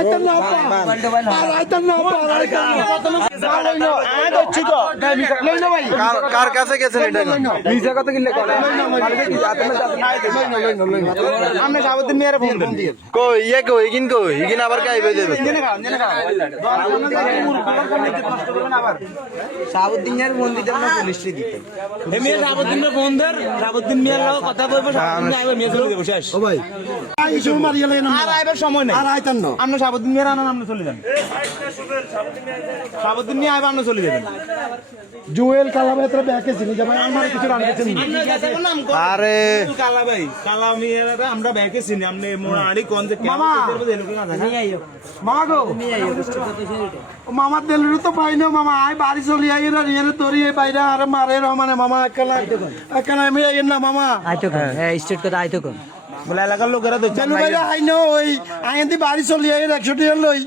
আইতেন না আর আইতেন না কার কাছে গেছেন এটা মিছা কথা কিনলে আমরা সাবুদ্দিন মেয়ের ফোন দিয়ে কই ইয়ে কই ইগিন কই ইগিন আবার কাইবে যাবে সাবুদ্দিনের ফোন দিতে আমরা পুলিশে দিতে মেয়ে সাবুদ্দিনের ফোন ধর সাবুদ্দিন মেয়ের লোক কথা বলবো সাবুদ্দিন আইবে মেয়ে চলে দেবো শেষ ও ভাই আই শুরু মারিয়ে লাগেন আর আইবার সময় নেই আর আইতেন না আমরা সাবুদ্দিন মেয়ের আনান আমরা চলে যান সাবুদ্দিন নিয়ে আইবা আমরা চলে যাবেন জুয়েল কালাবেত্রা ব্যাকে ছিল যে ভাই আমার কিছু রান করছেন আরে কালা ভাই কালা মেয়েরা আমরা ব্যাকে চিনি আপনি মোড়াড়ি কোন যে মামা নিয়ে আইও মামা গো মামা দিলরু তো পাই না মামা আই বাড়ি চলি আই রে রিয়ে তোরি এই বাইরে আর মারে রহমানে মামা একলা আমি আইন না মামা আইতো কোন স্টেট কথা আইতো কোন বলে এলাকার লোকেরা তো জানু বাইরে আই নো ওই আইন্দি বাড়ি চলি আই 100 টাকা লই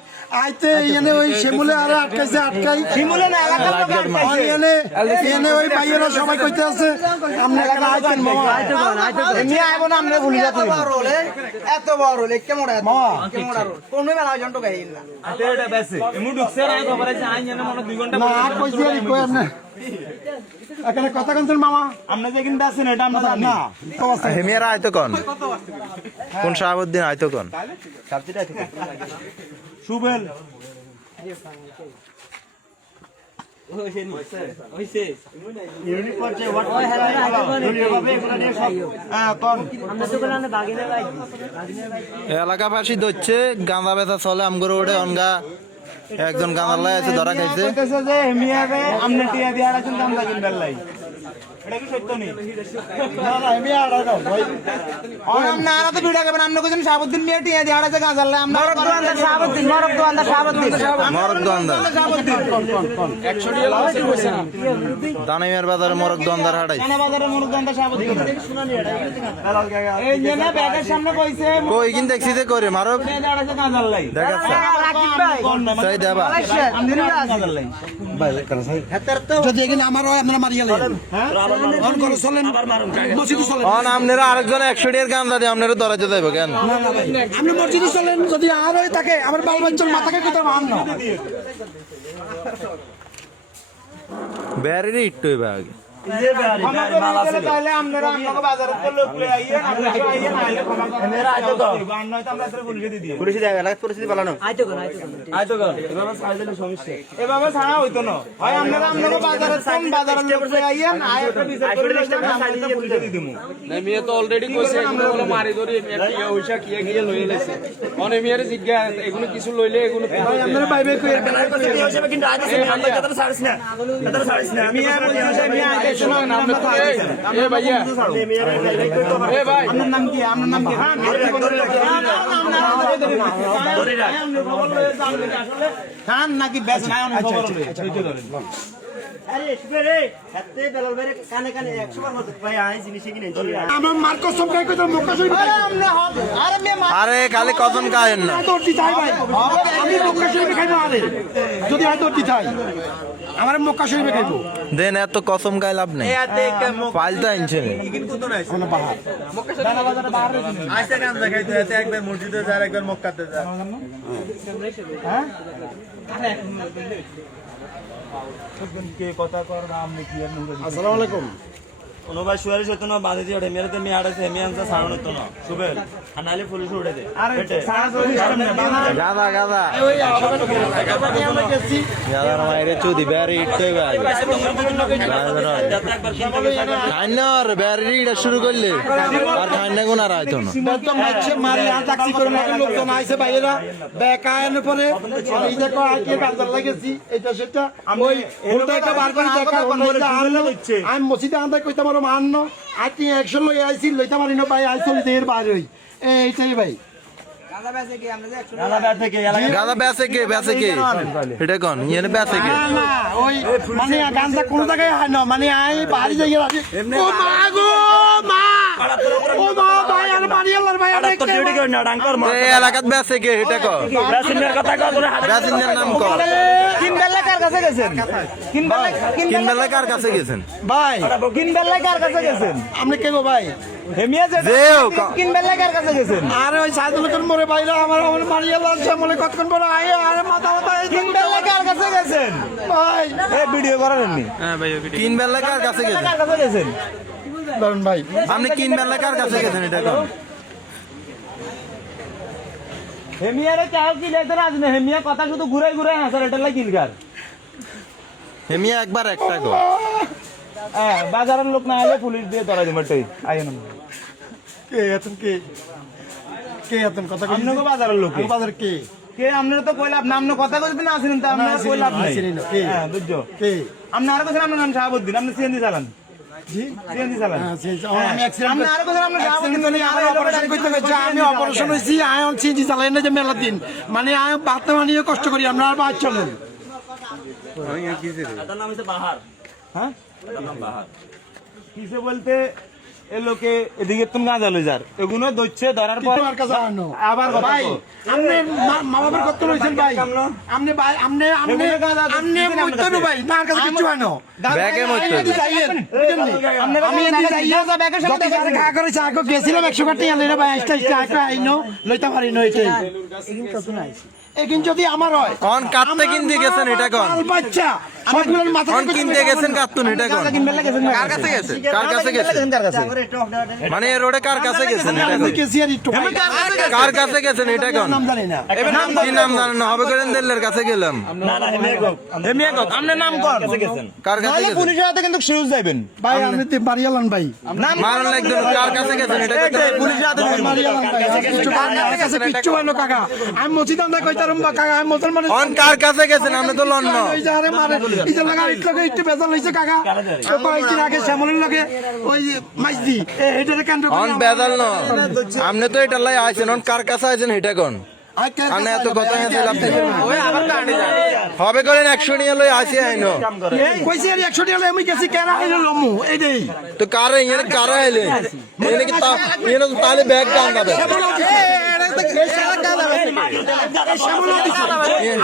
আইতে এনে ওই শিমুলে আর আটকাইছে আটকাই শিমুলে না এলাকার লোক আটকাইছে এনে ওই ভাইয়েরা সবাই কইতে আছে আমরা এখানে আইতেন মামা আইতো কোন নিয়ে আইবো না আমরা ভুলে যাবো এত বড় হলে কেমন মামা কোন মেলা জন্ট গাইল না আতে এটা বেশি এমু ঢুকছে না খবর আছে আই জানে মনে 2 ঘন্টা না কইছি আর কই আপনি এখানে কথা কইছেন মামা আমরা যে কিন্তু আছেন এটা আমরা জানি না তো আছে হেমিয়ারা আইতো কোন কোন শাহাবুদ্দিন আইতো কোন সুবেল এলাকাবাসী ধরছে গাঁদা বেচা চলে আমগরে ওঠে অনগা একজন গাঁদার লাই আছে ধরা খাইছে কইতেছে যে হেমিয়ারে আমনে টিয়া দিয়া রাখেন দাম লাগিন বেলাই এটা কি সত্য নেই না না আমি আর না ভাই আমরা আর তো ভিডিও করবেন আমরা কইছেন সাবুদ্দিন মিয়া টিয়া দিয়া রাখে গাঁজার লাই আমরা মরক দোয়ানদার সাবুদ্দিন মরক দোয়ানদার দানিমের বাজারে মরক দোয়ানদার হাটাই কানা বাজারে মরক দোয়ানদার সাবুদ্দিন এই যে না ব্যাগের সামনে কইছে কই কিন দেখছি যে করে মারক টিয়া দিয়া রাখে গাঁজার লাই দেখাচ্ছে তাই দেবা যদি এখানে আমার হয় আপনারা মারিয়া লাগেন হ্যাঁ অন করে চলেন মসজিদে চলেন অন আপনারা আরেকজন 100 টাকার গাঁদা দিয়ে আপনারা ধরাতে যাইব কেন না না ভাই আপনি মসজিদে চলেন যদি আর হয় থাকে আমার বাল বাচ্চার মাথাকে কইতে মান না ব্যারেরই একটু ব্যাগ তাহলে আপনারা আমাকে বাজারে তো লোক লই আইয়েন আমরা আইয়েন আইলে ক্ষমা করে মেরা আইতো তো বান নয় তো আমরা এত পুলিশে দিয়ে দিই পুলিশে দেয় এলাকা পরিস্থিতি পালানো আইতো কোন এভাবে সাইডে সমস্যা এভাবে ছাড়া হইতো না হয় আপনারা আমাকে বাজারে কোন বাজারে লোক লই আইয়েন আই একটা বিচার করে আমরা পুলিশে দিয়ে দিমু না মেয়ে তো অলরেডি কইছে এগুলো বলে মারি ধরি একটা হইছা কি কি লই লাইছে অনে মেয়ের জিজ্ঞা এগুলো কিছু লইলে এগুলো ভাই আপনারা বাইবে কই কিন্তু আজ আমরা কত ছাড়িস না মিয়া বলছে মিয়া আইছে না আমরা তো এ ভাইয়া এ ভাই আপনার নাম কি হ্যাঁ খান নাকি বেশ নাই অনেক খবর লই আরে শুবে হাতে বেলাল বেরে কানে কানে 100 বার মত ভাই আই জিনিস কিনে আমার মার্কো সব কাই কইতে মুখা শুই আরে আমনে হবে আরে মে আরে খালি কজন কায়েন না দর্দি চাই ভাই আমি মুখা শুই খাইবো আরে যদি আই দর্দি চাই আমার মুখা শুই খাইবো দেন এত কসম গায় লাভ নেই ফাইলটা আনছে কোন বাহার দানা বাজারে বাইরে আইসা গান দেখাইতে এতে একবার মসজিদে যায় একবার মক্কাতে যায় হ্যাঁ কে কথা কর নাম কি আর মুখ আসসালামু আলাইকুম কোনো ভাই শুয়ারি সত্য না বাঁধে দিয়ে ওঠে মেরে তো মেয়ে আড়াইছে মেয়ে আনতে সারানো তো না সুবেল আর নাহলে পুলিশ উঠে দে আরে সারা সিস্টেম না গাদা গাদা গাদার মাইরে চুদি ব্যারি ইটতে ভাই খাইনার ব্যারি ইটা শুরু করলে আর খাইনা কোন আর আইতো না একদম মারছে মারি আর ট্যাক্সি করে না লোকজন আইছে বাইরেরা বেকায়ন পরে এই দেখো আজকে বাজার লাগেছি এটা সেটা ওই হোটেলটা বার করে দেখা আমি মসজিদে আন্দা কইতে আমার মান্ন আজকে 100 লই আইছি লইতে পারি না ভাই আইছি এর বাইরে হই এইটাই ভাই গাদা বেচে কে এটা কোন ইয়েনে বেচে কে না না ওই মানে গানটা কোন জায়গায় হয় না মানে আই বাড়ি যাই রাখি ও মা গো মা ও মা ভাই আর বাড়ি আল্লাহর ভাই আর তো ডিউটি করে না ডাঙ্কর মা এই এলাকাত বেচে কে এটা কো ব্যাসিনের কথা কও তোরে বেচিনের নাম কো কিন বেলা কার কাছে গেছেন কিন বেলা কিনবেলা কার কাছে গেছেন ভাই কিন বেলা কার কাছে গেছেন আপনি কে গো ভাই হেমিয়া যে যে হোক। কিনবেন লাগার কাছে গেছেন আরে ওই সাইদুলের মোরে বাইরে আমার মারিয়া লাগছে মনে কতক্ষণ পরে আয়ে আরে মাথা মাথা এই কিনবেন লাগার কাছে গেছেন ভাই এই ভিডিও করেননি তিন বেলা কার কাছে গেছেন লাগার কাছে গেছেন ধরুন ভাই আপনি তিন বেলা কার কাছে গেছেন এটা কোন হেমিয়ারে চাও কি লেতে রাজ না হেমিয়া কথা শুধু ঘুরে ঘুরে হাসার এটা লাগি কিলকার হেমিয়া একবার একটা গো হ্যাঁ বাজারের লোক না হলে পুলিশ দিয়ে ধরা দিবে টাই আইন কে এতন কে এতন কথা কই আপনাকে বাজারের লোক বাজার কে কে আপনারা তো কইলাম নাম না কথা কইবেন না আসেন তো আপনারা কইলাম নাই কে হ্যাঁ বুঝছো কে আপনি আর কথা আপনার নাম শাহাবুদ্দিন আপনি সিএনজি চালান জি সিএনজি চালান হ্যাঁ সেই আমি অ্যাক্সিডেন্ট আপনি আর কথা আপনার শাহাবুদ্দিন আমি অপারেশন করতে গেছি আমি অপারেশন হইছি আয়ন সিজি চালাই না যে মেলা দিন মানে আয় বাতে মানিয়ে কষ্ট করি আমরা আর বাদ চলেন তার নাম হচ্ছে বাহার হ্যাঁ কিসে বলতে এ লোকে এদিকে তুমি গাঁজা লই যার এগুলো দইছে ধরার পর তোমার কাছে আনো আবার কথা ভাই কও। আপনি মা বাবার কত রইছেন ভাই আপনি ভাই আপনি আপনি আপনি মইতনু ভাই তার কাছে কিছু আনো ব্যাগে মধ্যে আমি যাইয়েন আমি এদি যাইয়া যত কাছে খা করেছে আগে গেছিলাম 100 টাকা টিয়া লইরা ভাই আইস্টা আইনো লইতে পারি না এটাই একিন যদি আমার হয় কোন কাটতে কিনতে গেছেন এটা কোন বাল বাচ্চা সবগুলোর মাথা কোন কিনতে গেছেন কাটতুন এটা কোন কার কাছে গেছেন কার কাছে গেছেন মানে এই রোডে কার কাছে গেছেন এটা কোন কেসি আর একটু কার কাছে গেছেন এটা কোন নাম জানি না কি নাম জানেন না হবে করেন দিল্লের কাছে গেলাম না না হেমিয়া গো হেমিয়া কত আপনার নাম কোন গেছেন কার কাছে তাহলে গেছেন পুলিশের হাতে কিন্তু সিউজ যাবেন ভাই আপনি তে বাড়িয়ালান ভাই নাম মারণ লাগবে কার কাছে গেছেন এটা কইতে হবে। পুলিশের হাতে বাড়িয়ালান ভাই কিছু কার কাছে কিচ্ছু হইলো কাকা আমি মসজিদান্দা কইতারম বা কাকা আমি মুসলমান কোন কার কাছে গেছেন আপনি তো লন না ওই যে আরে মারে এই যে লাগা ইটলকে একটু বেজাল হইছে কাকা তো কয়েকদিন আগে শ্যামলের লগে ওই মাইজদি এইটারে কেন্দ্র করে কোন বেদাল না আপনি তো এটা লাই আইছেন কোন কার কাছে আইছেন এটা কোন আপনি এত কথা হয়েছে আপনি হবে করেন 100 নিয়ে লই আসি আইনো কইছে আর 100 টাকা আমি গেছি কেরা হইলো লমু এইটাই তো কারে এনে কারে আইলে এনে কি তা এনে তো তালে ব্যাগ দাম দাবে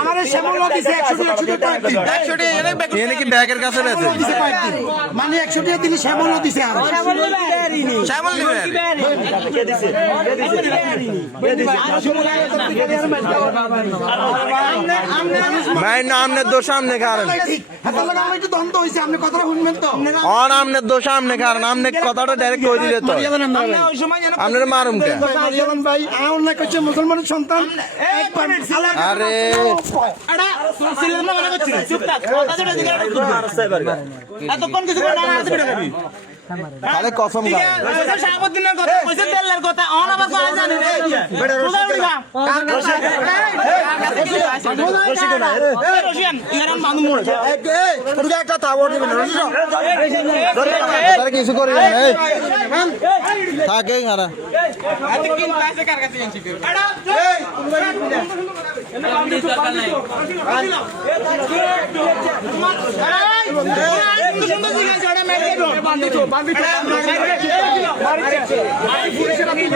আমারে শ্যামল দিছে 100 টাকা কয়েকদিন এনে কি ব্যাগের কাছে রয়েছে দিছে কয়েকদিন মানে 100 টাকা দিলে শ্যামল দিছে আর শ্যামল দিবেন কে দিছে মাই না আমনে দোষ আমনে কারণ হাতে লাগা আমার একটু দ্বন্দ্ব হইছে আপনি কথাটা শুনবেন তো অন আমনে দোষ আমনে কারণ আমনে কথাটা ডাইরেক্ট কই দিলে তো ওই সময় যেন আমনে মারুম কে মারিয়ালান ভাই আয়ন না কইছে মুসলমানের সন্তান একবার আরে আড়া তোর সিলেন না মনে করছিস চুপ থাক কথা যেটা দিকে এতক্ষণ কিছু না না আসবে না তাহলে কসম গায় কইছে শাহাবুদ্দিনের কথা কইছে দেল্লার কথা অন আবার কয় জানি রে সোজা উঠি গা রশিয়ান ইয়ারান বান্দু মোড় একটা টাওয়ার দিবেন তার কিছু করি না এই থাকে খারা এত কিন পাইছে কার কাছে এনছি আড়া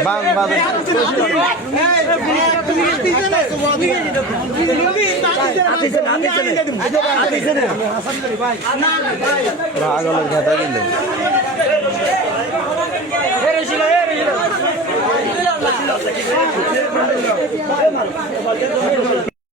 বাং বাং রাগলের খেতা কিন্তু